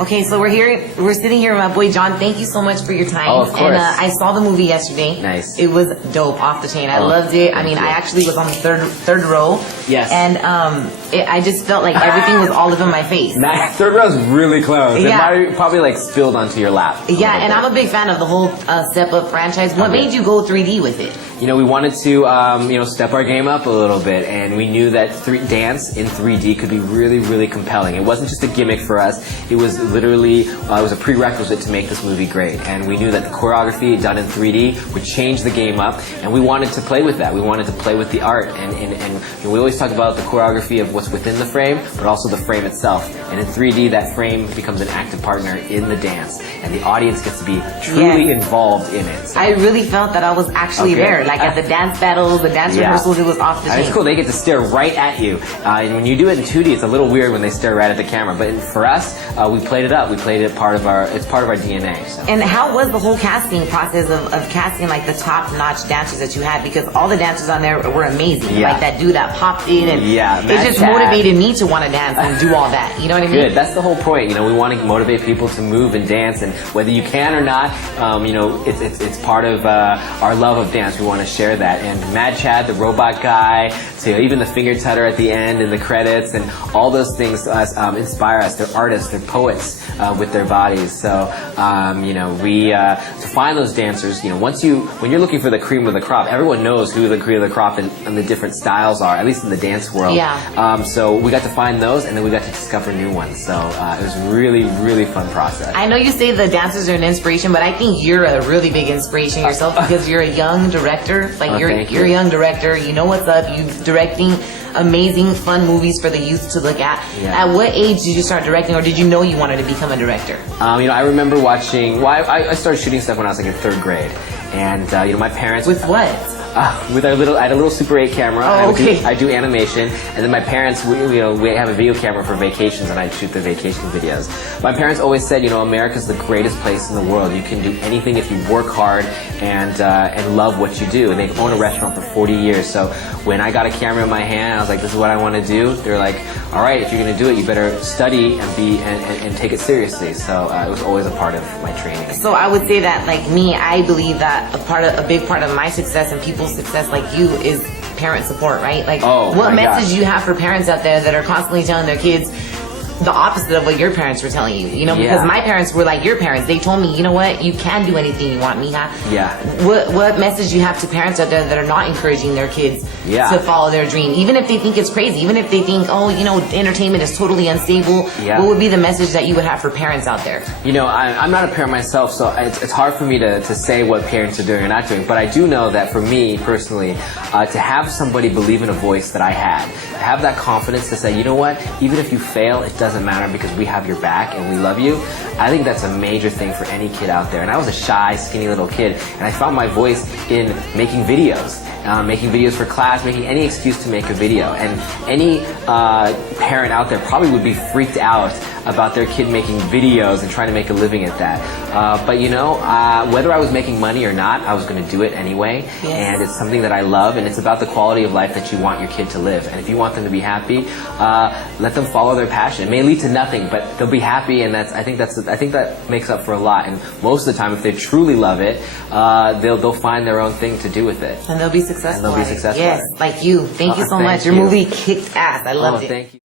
Okay, so we're sitting here with my boy John. Thank you so much for your time. Oh, of course. And I saw the movie yesterday. Nice. It was dope, off the chain. I loved it. I mean, I actually was on the third row. Yes. And I just felt like everything was all up in my face. Third row's really close. Yeah. It might probably like spilled onto your lap. Yeah, and I'm a big fan of the whole Step Up franchise. What made you go 3D with it? You know, we wanted to, step our game up a little bit, and we knew that dance in 3D could be really, really compelling. It wasn't just a gimmick for us. It was literally, it was a prerequisite to make this movie great. And we knew that the choreography done in 3D would change the game up, and we wanted to play with that. We wanted to play with the art, and we always talk about the choreography of what's within the frame, but also the frame itself. And in 3D, that frame becomes an active partner in the dance, and the audience gets to be truly involved in it. So. I really felt that I was actually there. Like at the dance battles, the dance rehearsals, it was off the chain. It's cool. They get to stare right at you. And when you do it in 2D, it's a little weird when they stare right at the camera. But for us, we played it up. We played it it's part of our DNA. So. And how was the whole casting process of casting like the top-notch dancers that you had? Because all the dancers on there were amazing. Yeah. Like that dude that popped in, and it just Chad. motivated me to want to dance and do all that. You know what I mean? Good. That's the whole point. You know, we want to motivate people to move and dance, and whether you can or not, it's part of our love of dance. We want to share that. And Mad Chad, the robot guy, to even the finger tutter at the end in the credits, and all those things inspire us. They're artists, they're poets with their bodies. So, to find those dancers, when you're looking for the cream of the crop, everyone knows who the cream of the crop and the different styles are, at least in the dance world. Yeah. So we got to find those, and then we got to discover new ones. So it was really, really fun process. I know you say the dancers are an inspiration, but I think you're a really big inspiration yourself because you're a young director. Like you're a young director. You know what's up. You're directing amazing, fun movies for the youth to look at. Yeah. At what age did you start directing, or did you know you wanted to become a director? I remember watching. Well, I started shooting stuff when I was like in 3rd grade, and my parents. With what? With I had a little Super 8 camera. Oh, okay. I do animation, and then my parents, we have a video camera for vacations, and I'd shoot the vacation videos. My parents always said, America's the greatest place in the world. You can do anything if you work hard and love what you do. And they've owned a restaurant for 40 years. So when I got a camera in my hand, I was like, this is what I want to do. They're like, all right, if you're going to do it, you better study and take it seriously. So it was always a part of my training. So I would say that, like me, I believe that a big part of my success and people's success like you is parent support, right? Like, what message do you have for parents out there that are constantly telling their kids the opposite of what your parents were telling you? Because my parents were like your parents. They told me, you know what, you can do anything you want, mija. Yeah. What message do you have to parents out there that are not encouraging their kids to follow their dream, even if they think it's crazy, even if they think, entertainment is totally unstable? What would be the message that you would have for parents out there? I'm not a parent myself, so it's hard for me to say what parents are doing or not doing, but I do know that for me personally, to have somebody believe in a voice that I had, to have that confidence to say, you know what, even if you fail, it doesn't matter because we have your back and we love you. I think that's a major thing for any kid out there. And I was a shy, skinny little kid, and I found my voice in making videos for class, making any excuse to make a video. And any parent out there probably would be freaked out about their kid making videos and trying to make a living at that. But whether I was making money or not, I was going to do it anyway. And it's something that I love, and it's about the quality of life that you want your kid to live. And if you want them to be happy, let them follow their passion. It may lead to nothing, but they'll be happy, and I think that makes up for a lot. And most of the time, if they truly love it, they'll find their own thing to do with it. And they'll be successful. Yes, like you. Thank you so much. Your movie kicked ass. I loved it. Thank you.